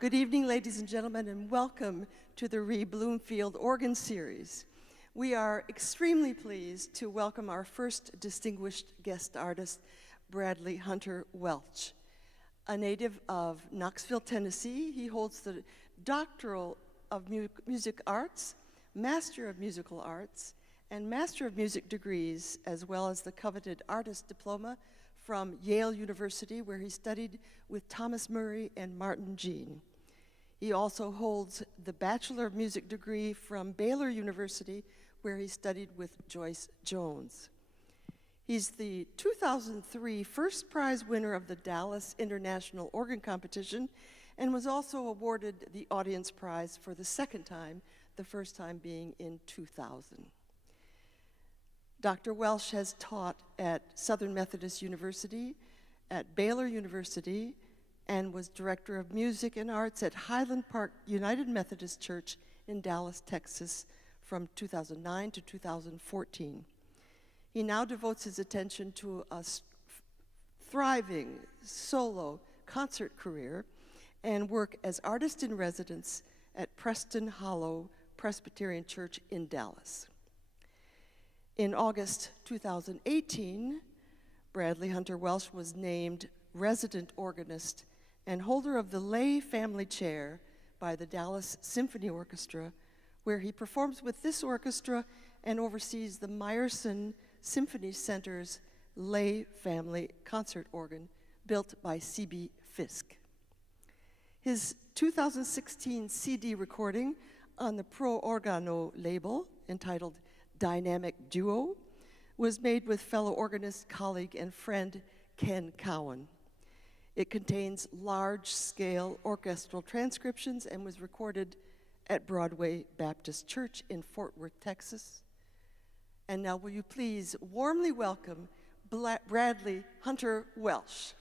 Good evening, ladies and gentlemen, and welcome to the Rie Bloomfield Organ Series. We are extremely pleased to welcome our first distinguished guest artist, Bradley Hunter Welch. A native of Knoxville, Tennessee, he holds the Doctoral of Music Arts, Master of Musical Arts, and Master of Music degrees, as well as the coveted Artist Diploma from Yale University, where he studied with Thomas Murray and Martin Jean. He also holds the Bachelor of Music degree from Baylor University, where he studied with Joyce Jones. He's the 2003 first prize winner of the Dallas International Organ Competition and was also awarded the Audience Prize for the second time, the first time being in 2000. Dr. Welch has taught at Southern Methodist University, at Baylor University, and was Director of Music and Arts at Highland Park United Methodist Church in Dallas, Texas, from 2009 to 2014. He now devotes his attention to a thriving solo concert career and work as artist in residence at Preston Hollow Presbyterian Church in Dallas. In August 2018, Bradley Hunter Welch was named resident organist and holder of the lay family chair by the Dallas Symphony Orchestra, where he performs with this orchestra and oversees the Meyerson Symphony Center's lay family concert organ built by C.B. Fisk. His 2016 CD recording on the Pro Organo label, entitled Dynamic Duo, was made with fellow organist, colleague, and friend Ken Cowan. It contains large-scale orchestral transcriptions and was recorded at Broadway Baptist Church in Fort Worth, Texas. And now will you please warmly welcome Bradley Hunter Welch.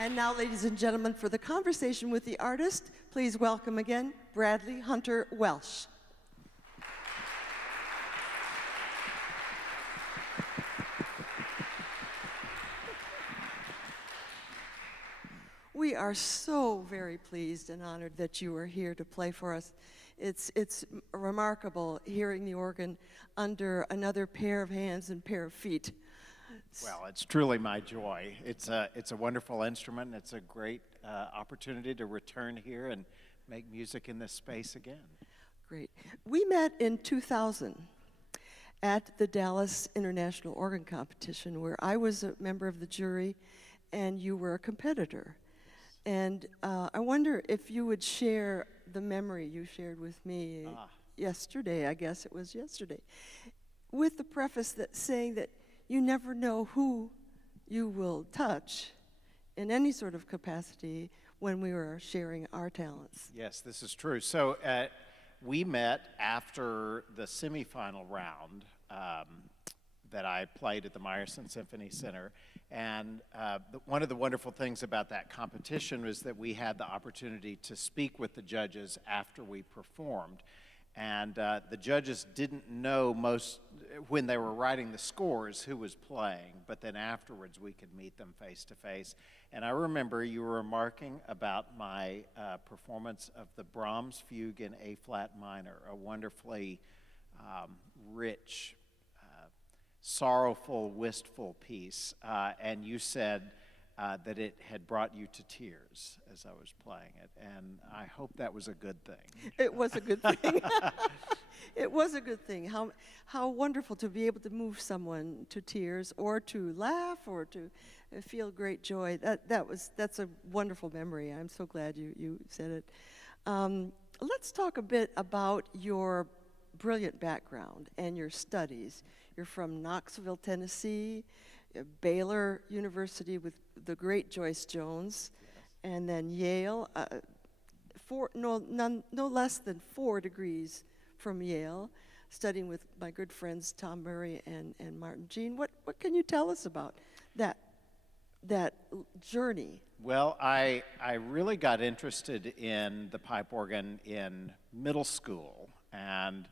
And now, ladies and gentlemen, for the conversation with the artist, please welcome again Bradley Hunter Welch. We are so very pleased and honored that you are here to play for us. It's remarkable hearing the organ under another pair of hands and pair of feet. Well, it's truly my joy. It's a wonderful instrument. It's a great opportunity to return here and make music in this space again. Great. We met in 2000 at the Dallas International Organ Competition, where I was a member of the jury and you were a competitor. And I wonder if you would share the memory you shared with me yesterday, I guess it was yesterday, with the preface that saying that you never know who you will touch in any sort of capacity when we were sharing our talents. Yes, this is true. So we met after the semifinal round that I played at the Meyerson Symphony Center. And one of the wonderful things about that competition was that we had the opportunity to speak with the judges after we performed. And the judges didn't know when they were writing the scores, who was playing, but then afterwards we could meet them face to face. And I remember you were remarking about my performance of the Brahms Fugue in A-flat minor, a wonderfully rich, sorrowful, wistful piece, and you said that it had brought you to tears as I was playing it, and I hope that was a good thing. It was a good thing. It was a good thing. How wonderful to be able to move someone to tears, or to laugh, or to feel great joy. That's a wonderful memory. I'm so glad you said it. Let's talk a bit about your brilliant background and your studies. You're from Knoxville, Tennessee, Baylor University with the great Joyce Jones, yes. And then Yale, no less than 4 degrees from Yale, studying with my good friends Tom Murray and Martin Jean. What can you tell us about that journey? Well, I really got interested in the pipe organ in middle school, and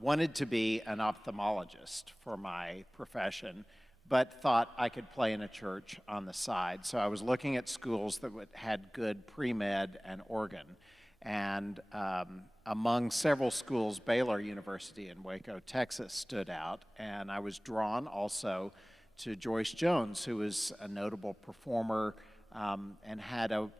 wanted to be an ophthalmologist for my profession, but thought I could play in a church on the side. So I was looking at schools that had good pre-med and organ. And among several schools, Baylor University in Waco, Texas stood out. And I was drawn also to Joyce Jones, who was a notable performer and had a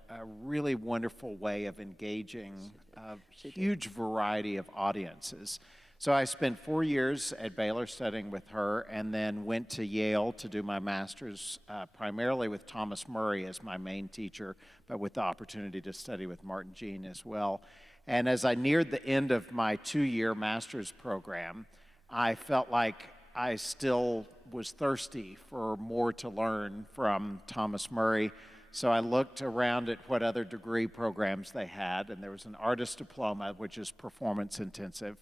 really wonderful way of engaging a huge variety of audiences. So I spent 4 years at Baylor studying with her, and then went to Yale to do my master's, primarily with Thomas Murray as my main teacher, but with the opportunity to study with Martin Jean as well. And as I neared the end of my 2-year master's program, I felt like I still was thirsty for more to learn from Thomas Murray. So I looked around at what other degree programs they had, and there was an artist diploma, which is performance intensive.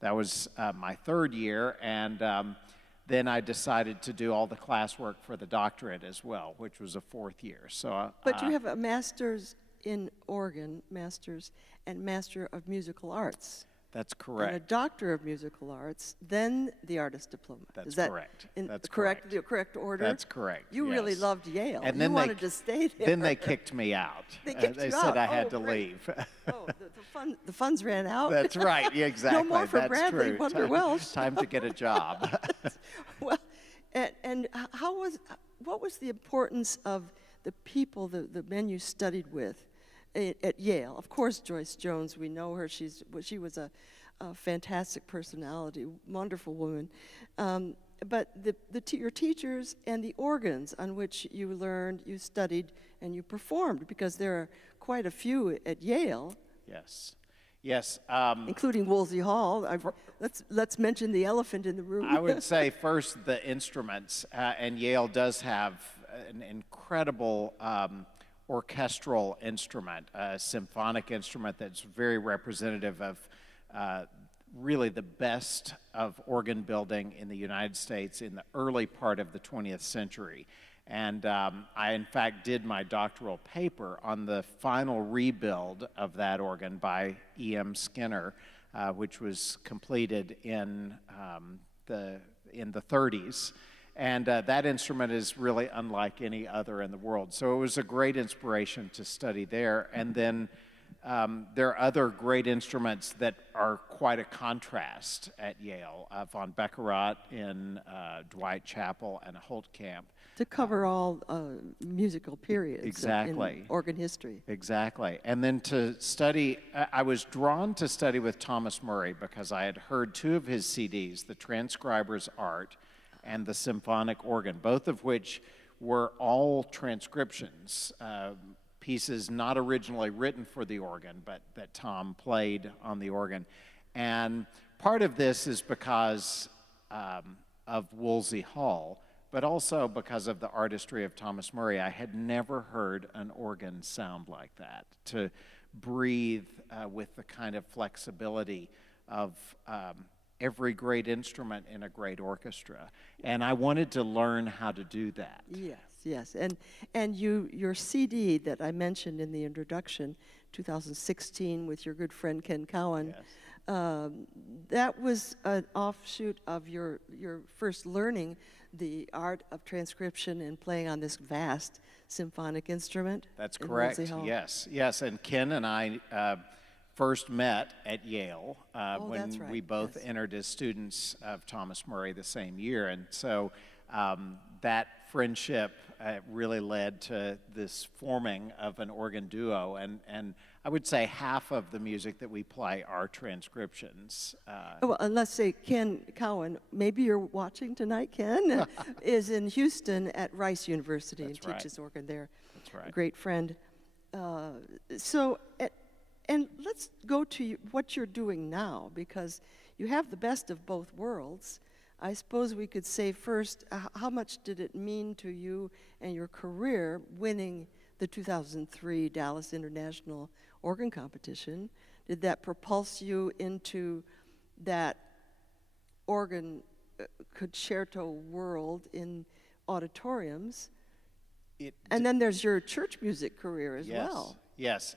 That was my 3rd year, and then I decided to do all the classwork for the doctorate as well, which was a 4th year. So, but you have a master's in organ, and Master of Musical Arts. That's correct. And a Doctor of Musical Arts, then the artist diploma. That's Is that correct. That's correct. The correct order? That's correct. You really loved Yale. And you wanted to stay there. Then they kicked me out. They said I had to leave. The funds ran out. That's right. Yeah, exactly. No more for That's Bradley true. Wonder Welch. Time to get a job. Well, and what was the importance of the people, the men you studied with at Yale? Of course, Joyce Jones, we know her. She was a fantastic personality, wonderful woman. But your teachers and the organs on which you learned, you studied, and you performed, because there are quite a few at Yale. Yes. Including Wolsey Hall. Let's mention the elephant in the room. I would say first the instruments, and Yale does have an incredible orchestral instrument, a symphonic instrument that's very representative of really the best of organ building in the United States in the early part of the 20th century. And I, in fact, did my doctoral paper on the final rebuild of that organ by E.M. Skinner, which was completed in the 30s. And that instrument is really unlike any other in the world. So it was a great inspiration to study there. And then there are other great instruments that are quite a contrast at Yale, von Beckerath in Dwight Chapel and Holtkamp. To cover all musical periods Exactly. in organ history. Exactly. And then to study, I was drawn to study with Thomas Murray because I had heard two of his CDs, The Transcriber's Art and The Symphonic Organ, both of which were all transcriptions, pieces not originally written for the organ, but that Tom played on the organ. And part of this is because of Wolsey Hall, but also because of the artistry of Thomas Murray. I had never heard an organ sound like that, to breathe with the kind of flexibility of every great instrument in a great orchestra. And I wanted to learn how to do that. Yes, yes. And your CD that I mentioned in the introduction, 2016, with your good friend Ken Cowan, Yes. That was an offshoot of your first learning the art of transcription and playing on this vast symphonic instrument. That's in correct. Wolsey Hall. Yes, yes. And Ken and I first met at Yale when that's right. we both Yes. entered as students of Thomas Murray the same year. And so that friendship really led to this forming of an organ duo. And I would say half of the music that we play are transcriptions. Well, and let's say Ken Cowan, maybe you're watching tonight, Ken, is in Houston at Rice University That's and right. teaches organ there. That's right. A great friend. And let's go to what you're doing now, because you have the best of both worlds. I suppose we could say first, how much did it mean to you and your career winning the 2003 Dallas International Organ Competition? Did that propulse you into that organ concerto world in auditoriums? And then there's your church music career as well. Yes,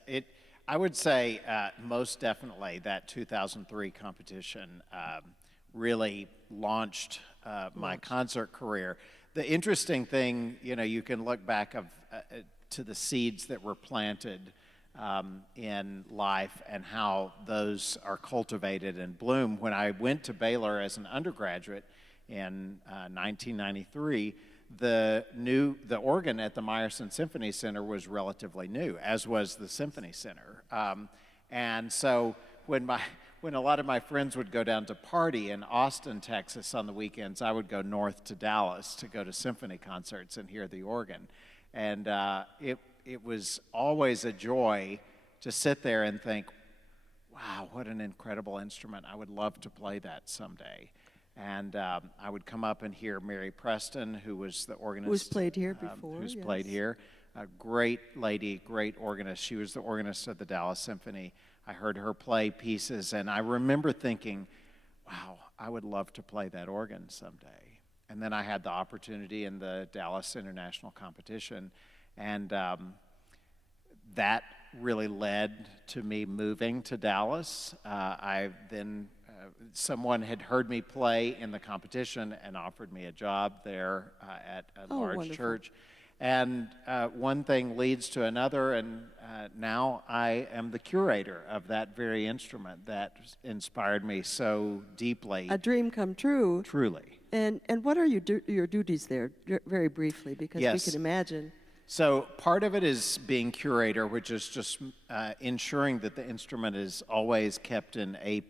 I would say most definitely that 2003 competition really launched my concert career. The interesting thing, you can look back to the seeds that were planted in life and how those are cultivated and bloom. When I went to Baylor as an undergraduate in 1993, the organ at the Meyerson Symphony Center was relatively new, as was the Symphony Center. And so when a lot of my friends would go down to party in Austin, Texas on the weekends, I would go north to Dallas to go to symphony concerts and hear the organ. And it was always a joy to sit there and think, wow, what an incredible instrument. I would love to play that someday. And I would come up and hear Mary Preston, who was the organist. Who's played here before. Who's played here. A great lady, great organist. She was the organist of the Dallas Symphony. I heard her play pieces, and I remember thinking, wow, I would love to play that organ someday. And then I had the opportunity in the Dallas International Competition, and that really led to me moving to Dallas. Someone had heard me play in the competition and offered me a job there at a large wonderful. church. And one thing leads to another, and now I am the curator of that very instrument that inspired me so deeply. A dream come true. Truly. And what are your duties there, very briefly, because Yes. we can imagine. So part of it is being curator, which is just ensuring that the instrument is always kept in A++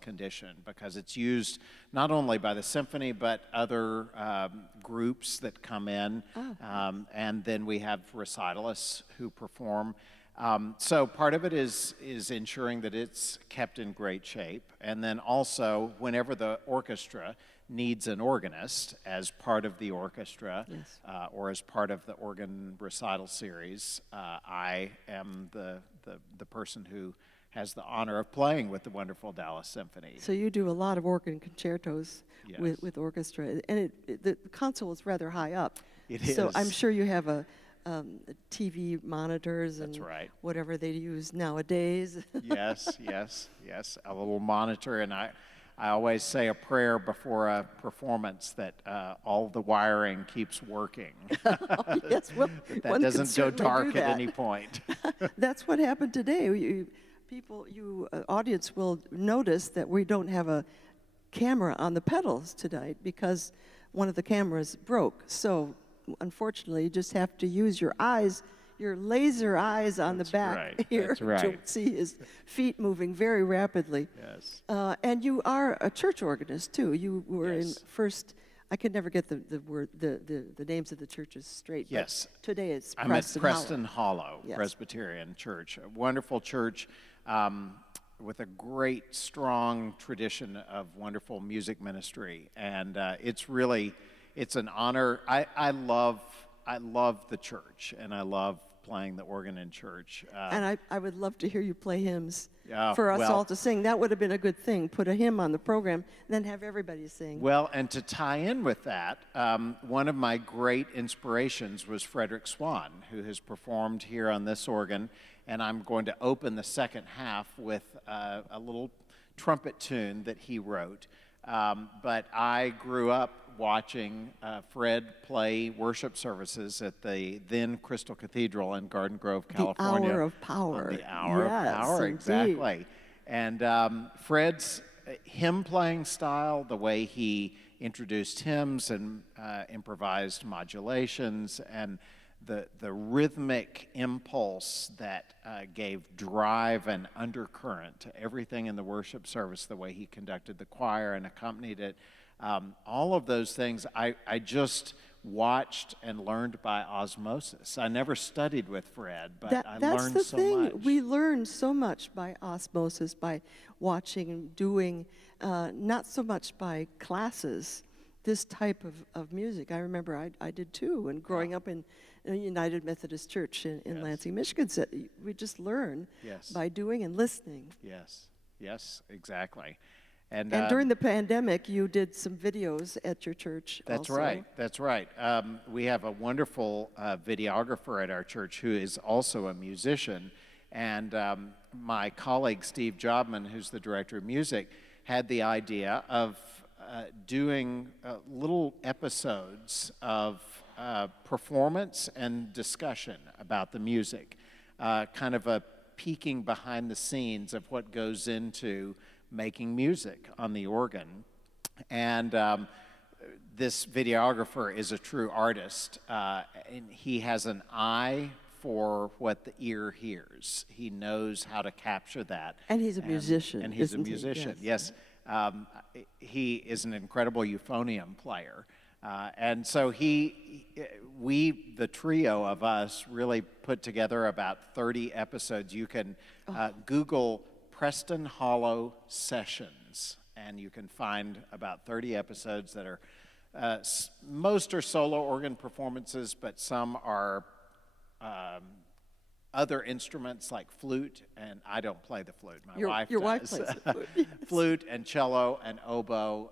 condition, because it's used not only by the symphony, but other groups that come in. And then we have recitalists who perform. So part of it is ensuring that it's kept in great shape. And then also, whenever the orchestra needs an organist as part of the orchestra, Yes. or as part of the organ recital series, I am the person who has the honor of playing with the wonderful Dallas Symphony. So you do a lot of organ concertos Yes. with orchestra, and the console is rather high up. It So is. I'm sure you have a TV monitors and That's right. whatever they use nowadays. Yes, yes, yes. A little monitor, and I always say a prayer before a performance that all the wiring keeps working. Oh, yes, well, that one doesn't can go certainly do dark at that. any point. That's what happened today. Audience will notice that we don't have a camera on the pedals tonight because one of the cameras broke. So unfortunately, you just have to use your eyes, your laser eyes on That's the back right. here That's right. to see his feet moving very rapidly. Yes. And you are a church organist too. You were in Yes. first. I could never get the names of the churches straight. Yes. But today it's I'm Preston at Preston Hollow Yes. Presbyterian Church, a wonderful church with a great, strong tradition of wonderful music ministry, and it's an honor. I love the church, and I love playing the organ in church. And I would love to hear you play hymns Yeah, for us well- all to sing. That would have been a good thing. Put a hymn on the program, and then have everybody sing. Well, and to tie in with that, one of my great inspirations was Frederick Swann, who has performed here on this organ, and I'm going to open the second half with a little trumpet tune that he wrote. But I grew up watching Fred play worship services at the then Crystal Cathedral in Garden Grove, California. The Hour of Power. The Hour Yes, of Power, indeed. exactly. And Fred's hymn playing style, the way he introduced hymns and improvised modulations, and the rhythmic impulse that gave drive and undercurrent to everything in the worship service, the way he conducted the choir and accompanied it, all of those things I just watched and learned by osmosis. I never studied with Fred, but I That's learned the so thing. much. We learn so much by osmosis, by watching and doing, not so much by classes, this type of music. I remember I did too, and growing up in a United Methodist Church in Yes. Lansing, Michigan, we just learn Yes. by doing and listening. Yes, yes, exactly. And during the pandemic, you did some videos at your church That's also. right. That's right. We have a wonderful videographer at our church who is also a musician. And my colleague, Steve Jobman, who's the director of music, had the idea of doing little episodes of performance and discussion about the music, kind of a peeking behind the scenes of what goes into making music on the organ. And this videographer is a true artist, and he has an eye for what the ear hears. He knows how to capture that. And he's a musician, And he's a isn't he? musician, Yes. yes. He is an incredible euphonium player. And so we, the trio of us, really put together about 30 episodes. You can Google Preston Hollow Sessions, and you can find about 30 episodes that are, most are solo organ performances, but some are other instruments like flute, and I don't play the flute. Your wife wife does. plays the flute. Yes. Flute and cello and oboe,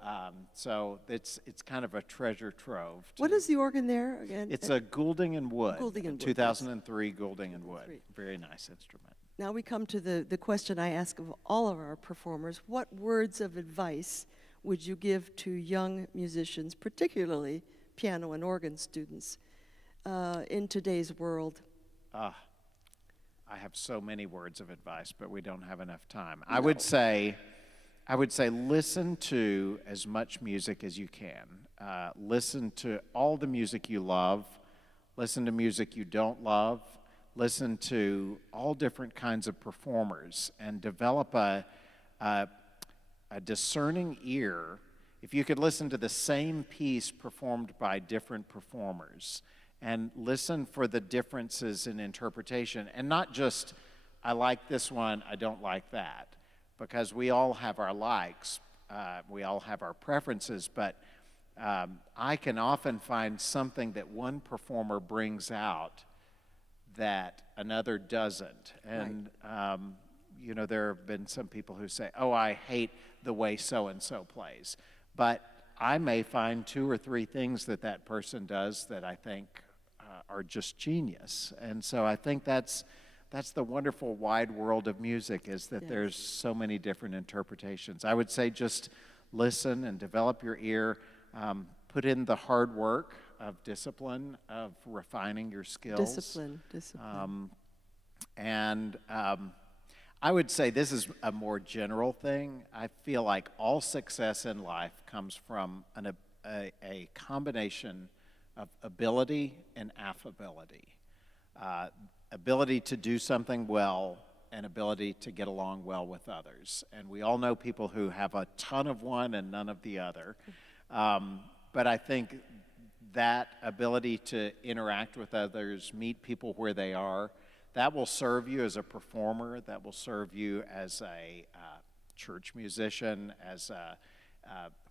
so it's kind of a treasure trove. What is the organ there again? It's a Goulding and Wood. Goulding and Wood, 2003 Goulding and Wood. 2003. Very nice instrument. Now we come to the question I ask of all of our performers. What words of advice would you give to young musicians, particularly piano and organ students, in today's world? I have so many words of advice, but we don't have enough time. I would say listen to as much music as you can. Listen to all the music you love. Listen to music you don't love. Listen to all different kinds of performers and develop a discerning ear. If you could listen to the same piece performed by different performers and listen for the differences in interpretation, and not just, I like this one, I don't like that, because we all have our likes, we all have our preferences, but I can often find something that one performer brings out that another doesn't. And you know, there have been some people who say, oh, I hate the way so-and-so plays. But I may find 2 or 3 things that that person does that I think are just genius. And so I think that's the wonderful wide world of music, is that there's so many different interpretations. I would say just listen and develop your ear, put in the hard work of discipline, of refining your skills. Discipline. I would say this is a more general thing. I feel like all success in life comes from a combination of ability and affability. Ability to do something well and ability to get along well with others. And we all know people who have a ton of one and none of the other. But I think that ability to interact with others, meet people where they are, that will serve you as a performer, that will serve you as a church musician, as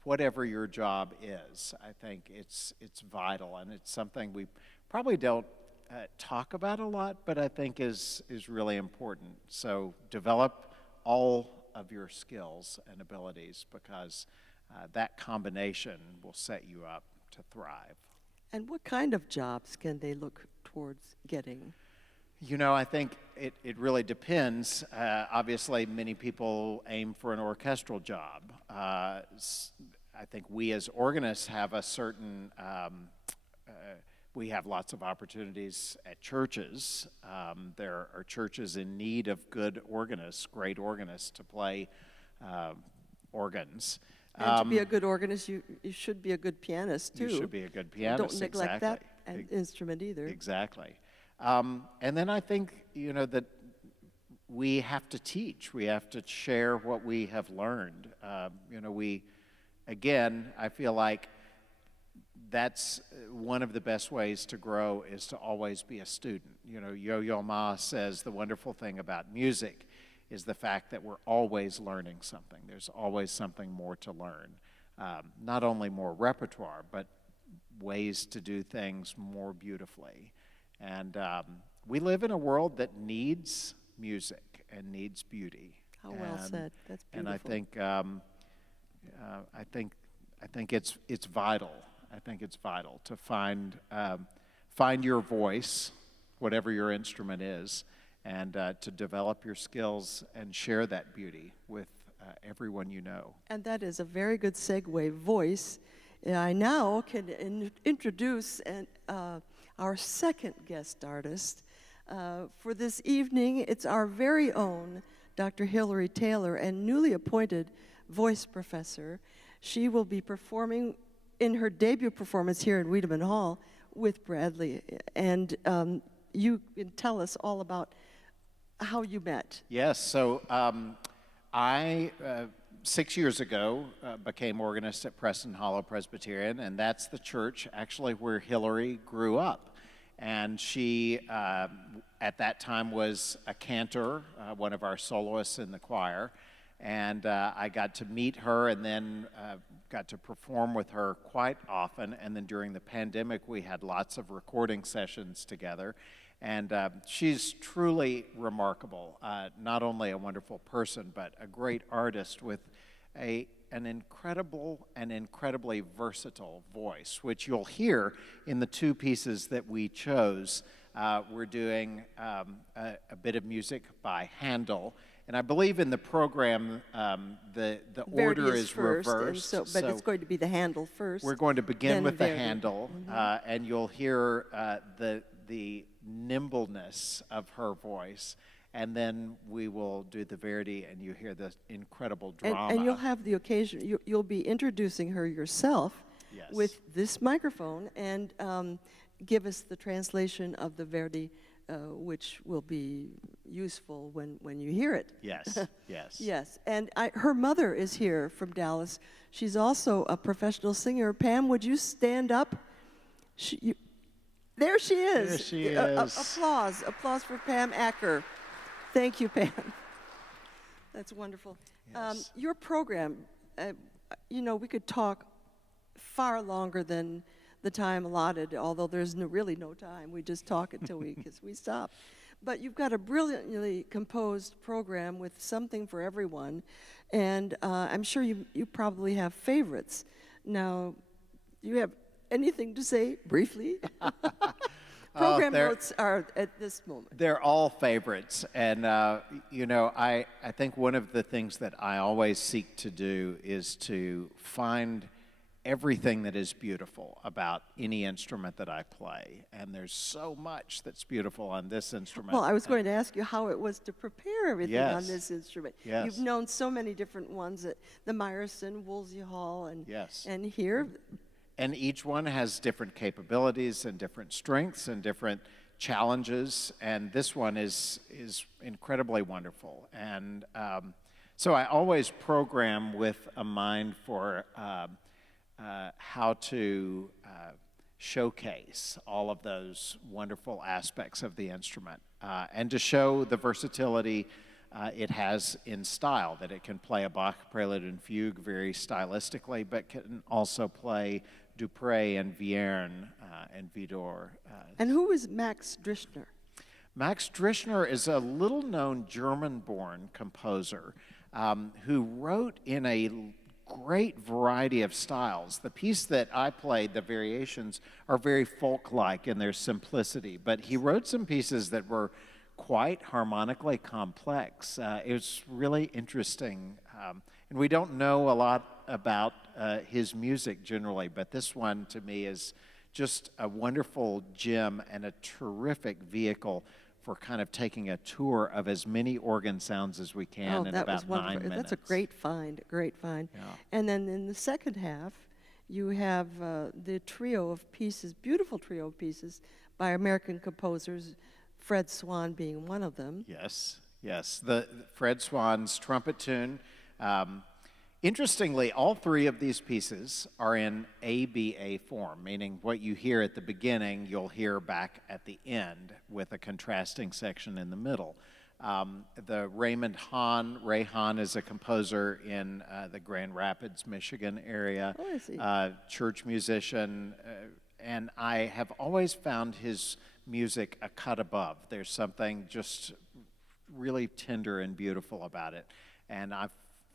whatever your job is. I think it's vital, and it's something we probably don't talk about a lot, but I think is really important. So develop all of your skills and abilities, because that combination will set you up to thrive. And what kind of jobs can they look towards getting? You know, I think it really depends. Obviously, many people aim for an orchestral job. I think we as organists have a certain, we have lots of opportunities at churches. There are churches in need of good organists, great organists to play organs. And to be a good organist, you should be a good pianist, too. You should be a good pianist, Don't neglect that instrument either. Exactly. And then I think, you know, that we have to teach. We have to share what we have learned. You know, again, I feel like that's one of the best ways to grow, is to always be a student. You know, Yo-Yo Ma says the wonderful thing about music is the fact that we're always learning something. There's always something more to learn. Not only more repertoire, but ways to do things more beautifully. And we live in a world that needs music and needs beauty. How well said. That's beautiful. And I think it's vital. I think it's vital to find your voice, whatever your instrument is, and to develop your skills and share that beauty with everyone you know. And that is a very good segue, voice. I now can introduce our second guest artist. For this evening, it's our very own Dr. Hilary Taylor, and newly appointed voice professor. She will be performing in her debut performance here in Wiedemann Hall with Bradley. And you can tell us all about how you met. Yes, so I, 6 years ago, became organist at Preston Hollow Presbyterian, and that's the church actually where Hilary grew up. And she, at that time, was a cantor, one of our soloists in the choir. And I got to meet her and then got to perform with her quite often. And then during the pandemic, we had lots of recording sessions together. And she's truly remarkable, not only a wonderful person, but a great artist with an incredible and incredibly versatile voice, which you'll hear in the 2 pieces that we chose. We're doing a bit of music by Handel. And I believe in the program, the order is reversed. But it's going to be the Handel first. We're going to begin with the Verdi. Handel, and you'll hear the nimbleness of her voice. And then we will do the Verdi, and you hear the incredible drama. And you'll have the occasion, you'll be introducing her yourself with this microphone, and give us the translation of the Verdi, which will be useful when you hear it. Yes, yes. Yes, and her mother is here from Dallas. She's also a professional singer. Pam, would you stand up? There she is. There she is. Applause for Pam Acker. Thank you, Pam. That's wonderful. Yes. Your program, you know, we could talk far longer than the time allotted, although there's really no time. We just talk until we stop. But you've got a brilliantly composed program with something for everyone, and I'm sure you probably have favorites. Now, do you have anything to say briefly? Program notes are at this moment. They're all favorites, and I think one of the things that I always seek to do is to find everything that is beautiful about any instrument that I play, and there's so much that's beautiful on this instrument. Well, I was going to ask you how it was to prepare everything on this instrument. Yes. You've known so many different ones at the Meyerson, Woolsey Hall, and here. And each one has different capabilities and different strengths and different challenges, and this one is incredibly wonderful. And so I always program with a mind for how to showcase all of those wonderful aspects of the instrument and to show the versatility it has in style, that it can play a Bach Prelude and Fugue very stylistically, but can also play Dupré and Vierne and Widor. And who is Max Drischner? Max Drischner is a little-known German-born composer who wrote in a great variety of styles. The piece that I played, the variations, are very folk-like in their simplicity, but he wrote some pieces that were quite harmonically complex. It was really interesting. And we don't know a lot about his music generally, but this one to me is just a wonderful gem and a terrific vehicle for kind of taking a tour of as many organ sounds as we can in about 9 minutes. That's a great find, Yeah. And then in the second half, you have the trio of pieces, beautiful trio of pieces by American composers, Fred Swann being one of them. Yes. The Fred Swann's trumpet tune. Interestingly, all three of these pieces are in ABA form, meaning what you hear at the beginning, you'll hear back at the end with a contrasting section in the middle. The Raymond Haan, Ray Haan is a composer in the Grand Rapids, Michigan area, church musician, and I have always found his music a cut above. There's something just really tender and beautiful about it, and I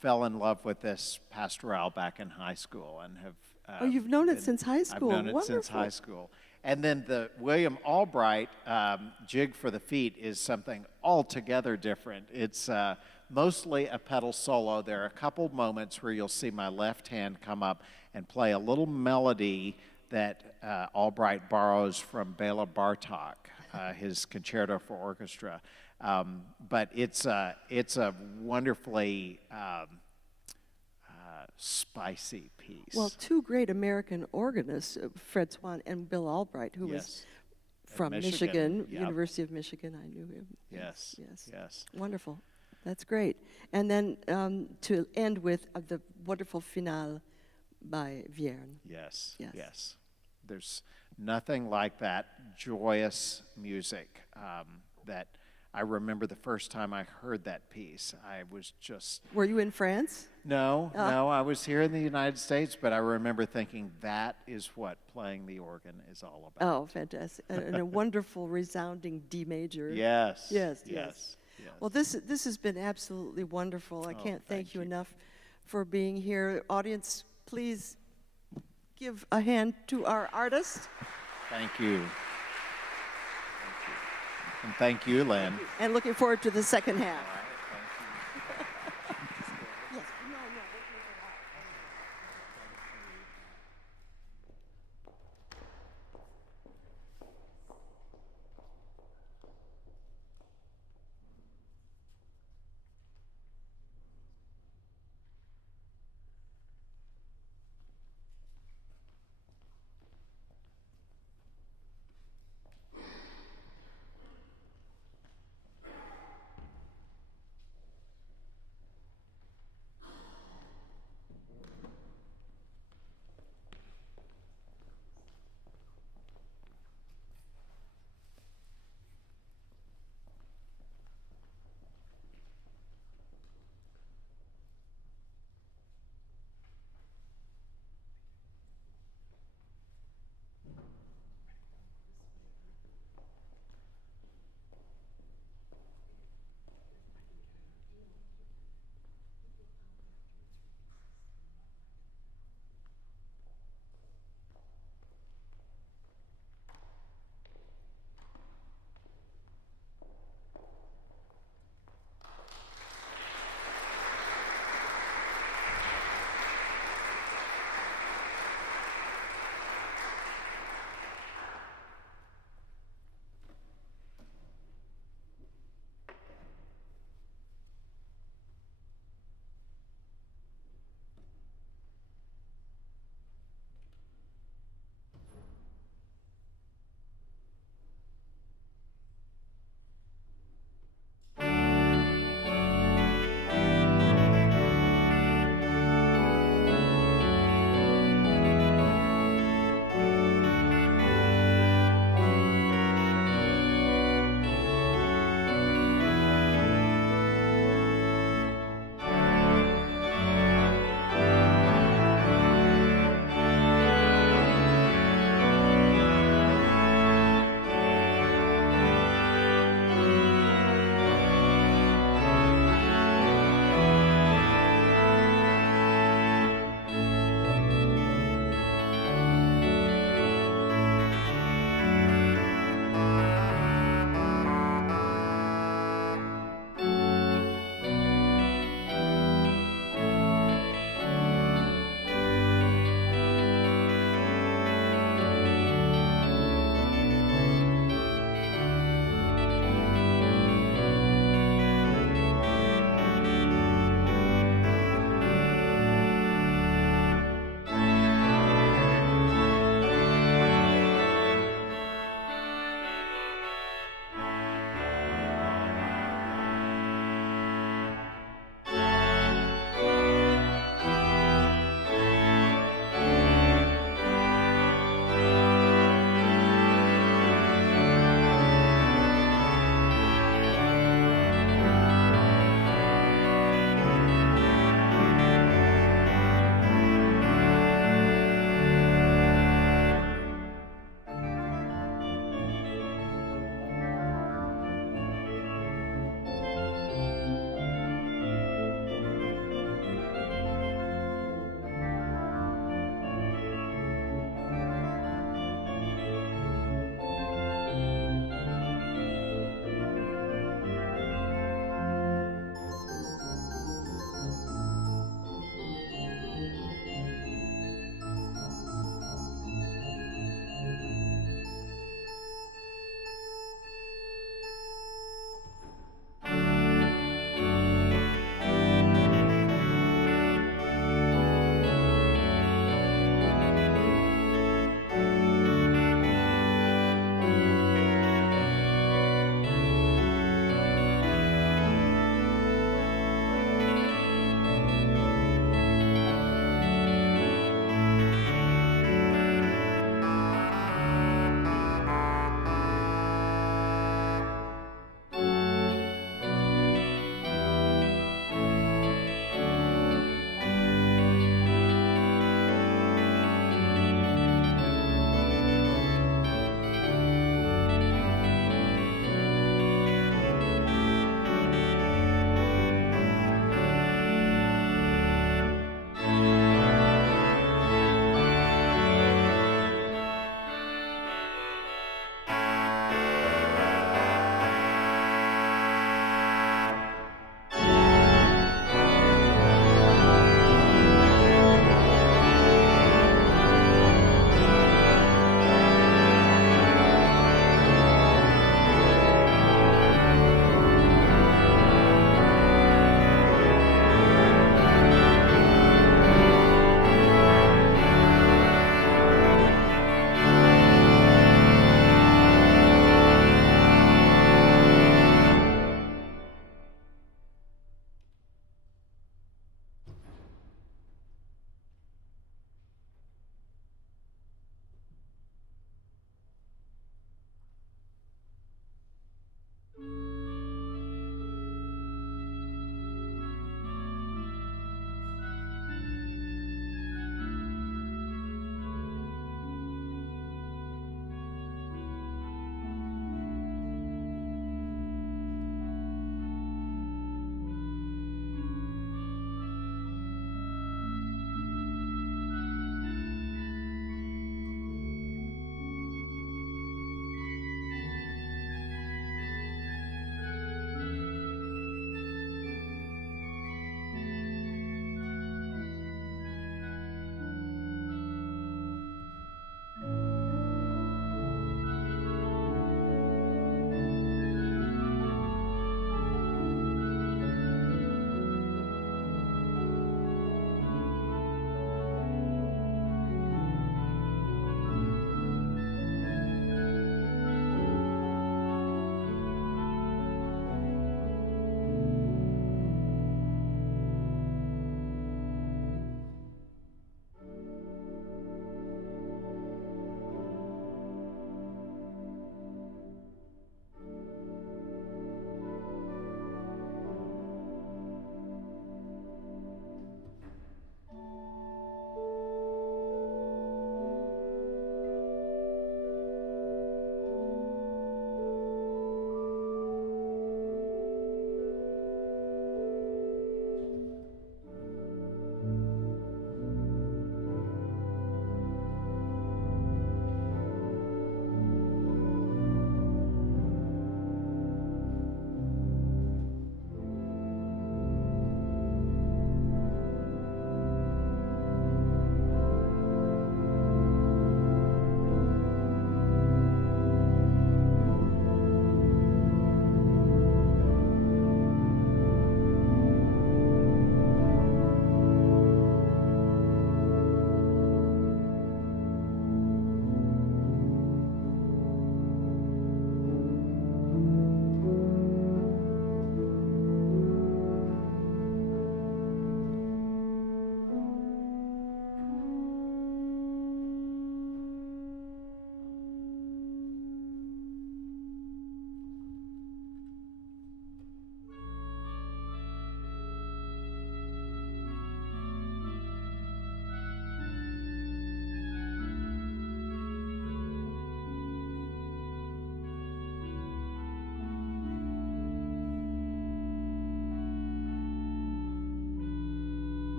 fell in love with this Pastorale back in high school and have you've known it since high school. I've known it since high school. And then the William Albright Jig for the Feet is something altogether different. It's mostly a pedal solo. There are a couple moments where you'll see my left hand come up and play a little melody that Albright borrows from Bela Bartok, his Concerto for Orchestra. But it's a wonderfully spicy piece. Well, two great American organists, Fred Swann and Bill Albright, who was from Michigan, University of Michigan. I knew him. Yes. Wonderful. That's great. And then to end with the wonderful finale by Vierne. Yes. There's nothing like that joyous music that I remember the first time I heard that piece. I was just... Were you in France? No, I was here in the United States, but I remember thinking that is what playing the organ is all about. Oh, fantastic. And a wonderful resounding D major. Yes. Well, this has been absolutely wonderful. I can't thank you enough for being here. Audience, please give a hand to our artist. Thank you. And thank you, Lynn. And looking forward to the second half.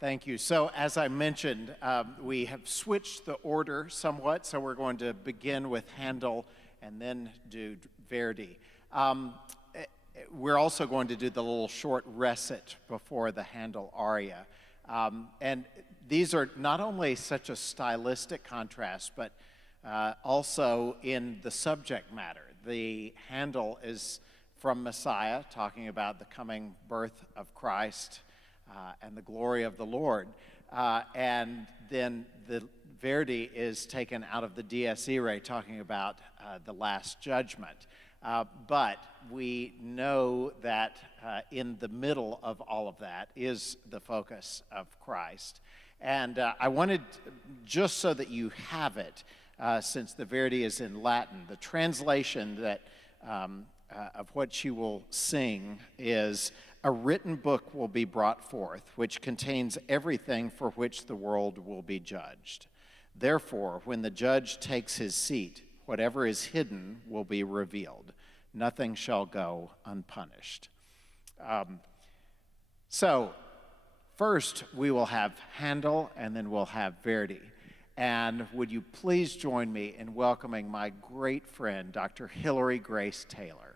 Thank you. So as I mentioned, we have switched the order somewhat, so we're going to begin with Handel and then do Verdi. We're also going to do the little short recit before the Handel aria. And these are not only such a stylistic contrast, but also in the subject matter. The Handel is from Messiah, talking about the coming birth of Christ and the glory of the Lord. And then the Verdi is taken out of the Dies Irae, talking about the Last Judgment. But we know that in the middle of all of that is the focus of Christ. And I wanted, just so that you have it, since the Verdi is in Latin, the translation that of what she will sing is, "A written book will be brought forth, which contains everything for which the world will be judged. Therefore, when the judge takes his seat, whatever is hidden will be revealed. Nothing shall go unpunished." So, first we will have Handel, and then we'll have Verdi. And would you please join me in welcoming my great friend, Dr. Hilary Grace Taylor.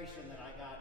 frustration that I got